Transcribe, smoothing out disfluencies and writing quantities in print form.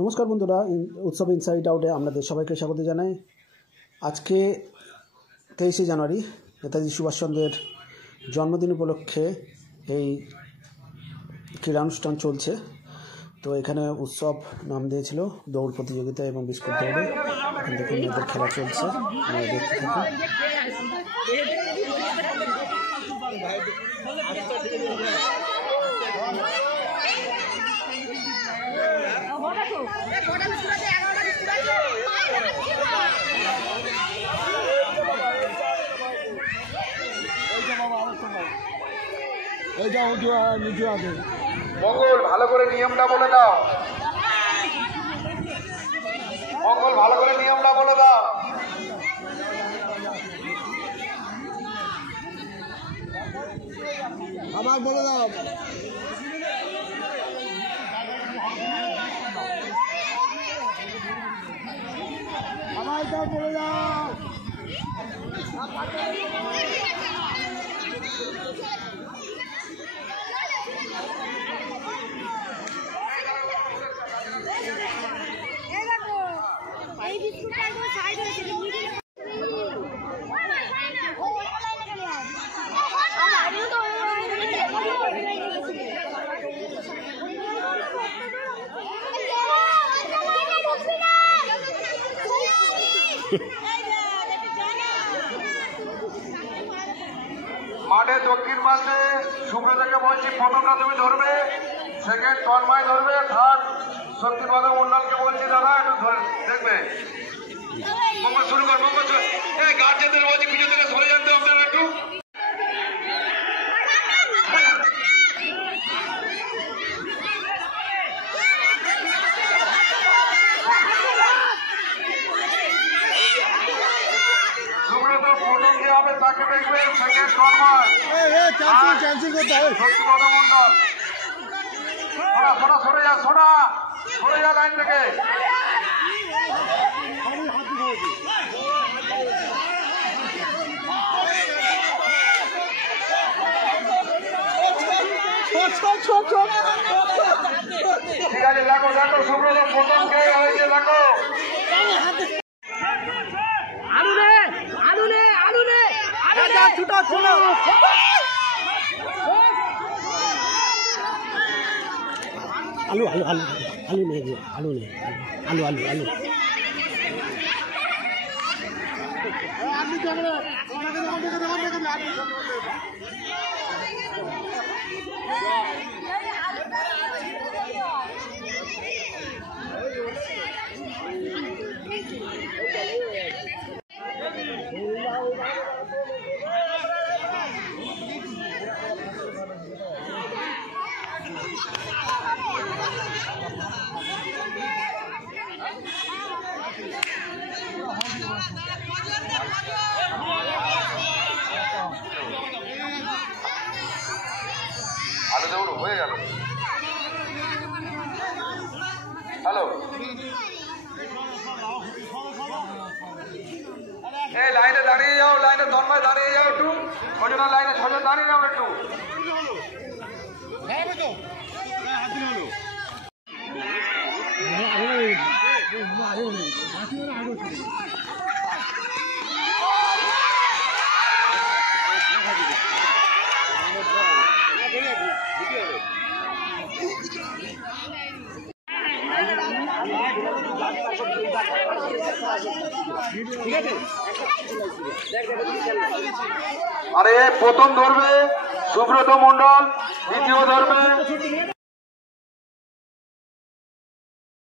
নমস্কার বন্ধুরা, উৎসব ইনসাইড আউটে আপনাদের সবাইকে স্বাগত জানাই। আজকে 23শে জানুয়ারি নেতাজি সুভাষচন্দ্রের জন্মদিন উপলক্ষে এই ক্রীড়ানুষ্ঠান চলছে। তো এখানে উৎসব নাম দিয়েছিল দৌড় প্রতিযোগিতা এবং বিস্কুট দৌড়ে। এখান থেকে মেয়েদের খেলা চলছে, আমরা দেখতে থাকুন। মঙ্গল ভালো করে নিয়মটা বলে দাও। মঙ্গল ভালো করে নিয়মটা বলে দাও। আমার বলে দাও। আমারটা বলে দাও। মাঠে দক্ষিণ পাশে সুব্রতকে বলছি, প্রথমটা তুমি ধরবে, সেকেন্ড তন্ময় ধরবে, থার্ড শক্তিপদ মন্ডলকে বলছি দাদা একটু ধরে দেখবে। মঙ্গল শুরু কর। মঙ্গল গার্জেনদের বলছি পিছন থেকে সরে যান তো আপনারা একটু। তাকে দেখবে, সেকেন্ড তন্ময়, শক্তিপদ মন্ডল। সোনা সরে যা, সোনা সরে যা লাইন থেকে। ঠিক আছে, দেখো দেখো সুব্রত প্রথম খেয়ে হয়েছে, দেখো आलू आलू आलू आलू नहीं, आलू नहीं, आलू आलू आलू আলু দৌড় হয়ে গেল। হ্যালো, এই লাইনে দাঁড়িয়ে যাও, লাইনে তন্ময় দাঁড়িয়ে যাও একটু, ছজনের লাইনে ছজন দাঁড়িয়ে যাও একটু। আরে প্রথম ধরবে সুব্রত মন্ডল, দ্বিতীয় ধরবে